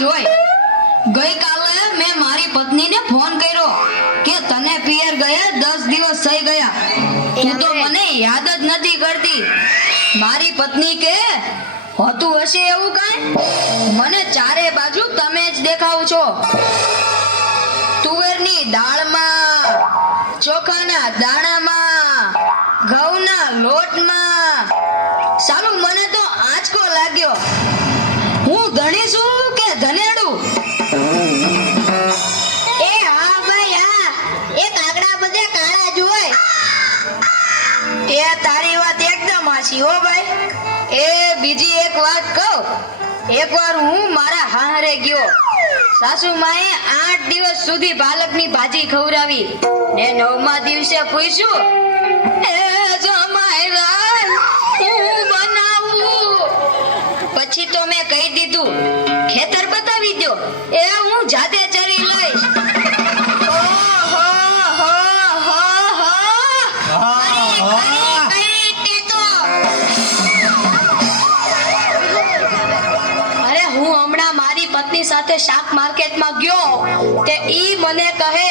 જ હોય ગઈકાલે મેં મારી પત્નીને ફોન કર્યો કે તને પિયર ગયા દસ દિવસ થઈ ગયા. તું તો મને યાદ જ નથી કરતી. મારી પત્ની કે હોતું હશે એવું કાંઈ? મને ચારે બાજુ તમે જ દેખાવ છો. તુવેરની દાળમાં ચોખાના દાણામાં ઘઉંના લોટમાં. સાલું મને તો આંચકો લાગ્યો. હું ધણી છું. ધનેડું. એ હા ભાઈ, હા. એ કાગડા બધે કાળા જ હોય. એ તારી વાત એકદમ આછી હો ભાઈ. એ બીજી એક વાત કહું. એકવાર હું મારા હારે ગયો. સાસુમાએ આઠ દિવસ સુધી પાલકની ભાજી ખવડાવી. ને નવમા દિવસે પૂછ્યું પછી તો મેં કહી દીધું પત્ની સાથે શાક માર્કેટમાં ગયો તે ઈ મને કહે,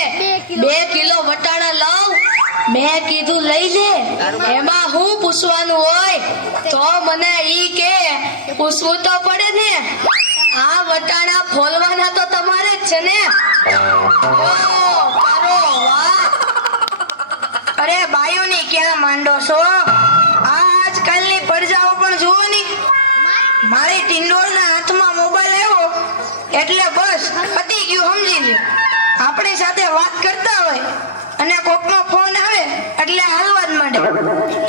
બે કિલો વટાણા લઉં, મેં કીધું લઈ લે. એમાં હું પૂછવાનું હોય તો મને ઈ કે, પૂછવું તો પડે ને. આ વટાણા ફોલવાના તો તમારે જ છે ને. અરે બાયોની ક્યાં માંડો છો? આજકાલની પ્રજાઓ પણ જુઓ ની. મારી ટિંડોળના હાથમાં મોબાઈલ એટલે બસ, પતી ગયું સમજી લે આપણી સાથે વાત કરતા હોય અને કોકનો ફોન આવે, એટલે હાલવા જ માંડે.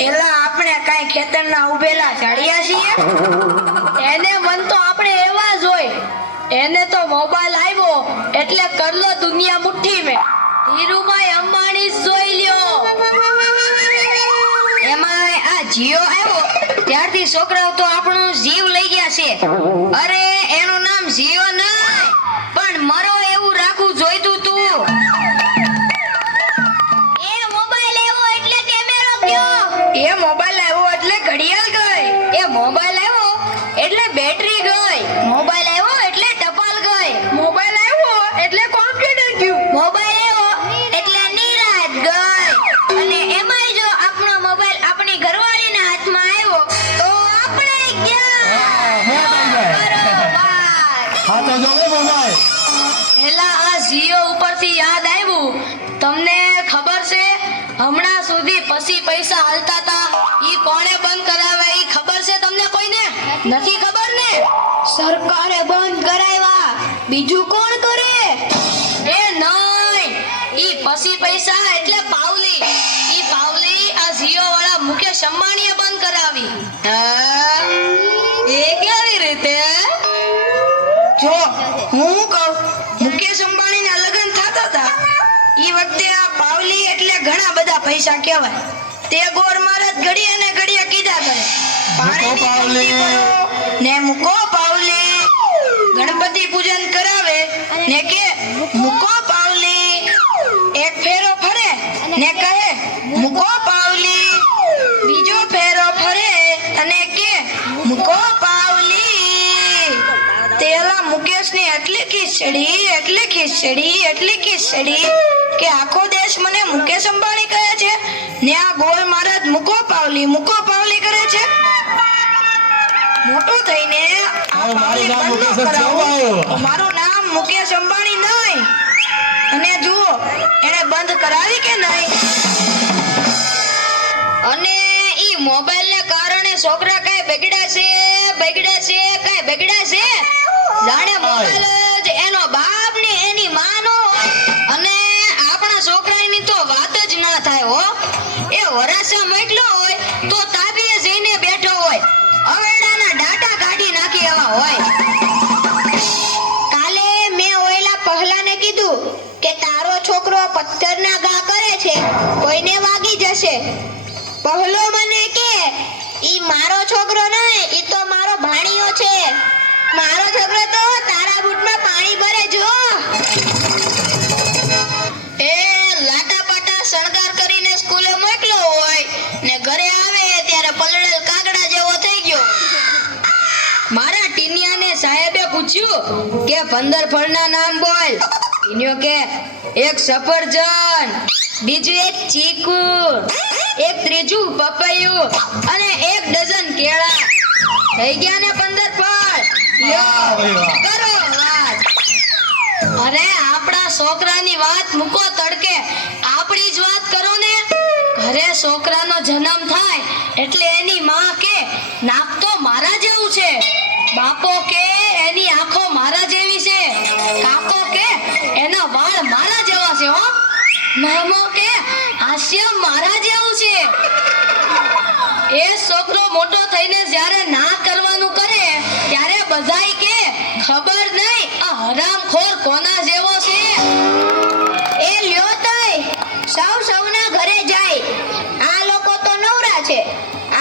એલા આપણે કાંઈ ખેતરના ઉભેલા ઝાડિયા છીએ. એને મન તો આપણે એવા જ હોય. એને તો મોબાઈલ આવ્યો, એટલે કરલો દુનિયા મુઠ્ઠી મેં. ધીરુભાઈ અંબાણી જોઈ લ્યો. એમાં આ જીઓ આવ્યો, ત્યારથી છોકરાઓ તો આપણો જીવ લઈ ગયા છે. અરે, એનું નામ જીઓ નહીં બેટરી ગઈ. મોબાઈલ આવ્યો એટલે ટપાલ ગઈ. મોબાઈલ આવ્યો એટલે કોમ્પ્યુટર ગયું. મોબાઈલ આવ્યો એટલે નિરાત ગઈ. અને એમાંય જો આપણો મોબાઈલ આપણી ઘરવાળીના હાથમાં આવ્યો તો આપણે હા તો જો મોબાઈલ. એલા આ જીઓ ઉપરથી યાદ આવ્યું. તમને ખબર છે હમણાં સુધી પછી પૈસા હાલતા હતા. ઈ કોણે બંધ કરાવ્યા ઈ ખબર છે તમને કોઈને નથી ખબર ને સરકારે બંધ કરાવ્યા. બીજું કોણ કરે? એ નહીં. ઈ પછી પૈસા એટલે પાવલી. ઈ પાવલી આ જીઓ વાળા મુકેશ અંબાણીએ બંધ કરાવી. એ કેવી રીતે? જો હું કહું મુકેશ અંબાણીના લગ્ન થતા હતા. ઈ વખતે આ પાવલી એટલે ઘણા બધા પૈસા કહેવાય. તે ગોર મહારાજ ઘડીએ ને ઘડીએ કીધા કરે. ભરો ને મૂકો પાવલી પૂજન કરાવે ને કે મૂકો પાવલી. એક ફેરો ફરે ને કહે, મૂકો પાવલી. બીજો ફેરો ફરે અને કે, મૂકો પાવલી. તેલા મુકેશની એટલી ખીચડી એટલી ખીચડી એટલી ખીચડી કે આખો દેશ મને મુકેશ અંબાણી કહે છે. ને આ ગોળ મહારાજ, મુકો પાવલી, મુકો મોટો થઈને મારું નામ મુકેશ અંબાણી નહીં. અને જુઓ એને બંધ કરાવી કે નહીં? અને ઈ મોબાઈલ ને કારણે છોકરા કઈ બગડ્યા છે બગડ્યા છે કઈ બગડ્યા છે? જાણે મોબાઈલ જ એનો બાપ ને છોકરો પથ્થરના ઘા કરે છે, કોઈને વાગી જશે. પહેલો મને કે, ઈ મારો છોકરો નહીં, ઈ તો મારો ભાણિયો છે. મારો છોકરો તો તારા બૂટમાં પાણી ભરે જો એ લાટા પાટા શણગાર કરીને સ્કૂલે મોકલ્યો હોય, ને ઘરે આવે ત્યારે પલળેલ કાગડા જેવો થઈ ગયો. મારા ટીનિયાને સાહેબે પૂછ્યું કે, પંદર ફળના નામ બોલ. ઈન્યો કે એક સફરજન, બીજું એક ચીકુ, એક ત્રીજું પપૈયું અને એક ડઝન કેળા. થઈ ગયા ને પંદર ફળ. કરો વાત અરે આપણા છોકરાની વાત મૂકો તડકે. આપણી જ વાત કરો ને. ઘરે છોકરાનો જન્મ થાય એટલે એની માં કે, નાક તો મારા જેવું છે. બાપો કે, એની આંખો મારા જેવી મામો કે હાસ્ય મારા જેવું છે? એ છોકરો મોટો થઈને જ્યારે ના કરવાનું કરે ત્યારે બધાય કે ખબર નહીં આ હરામખોર કોના જેવો છે? એ લ્યો તઈ સૌ સૌના ઘરે જાય. આ લોકો તો નવરા છે.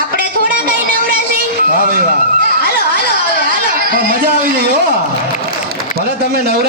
આપણે થોડા કઈ નવરા છે વાહ ભાઈ વાહ. હાલો હાલો હવે હાલો. મજા આવી ગઈ હો. ભલે તમે નવરા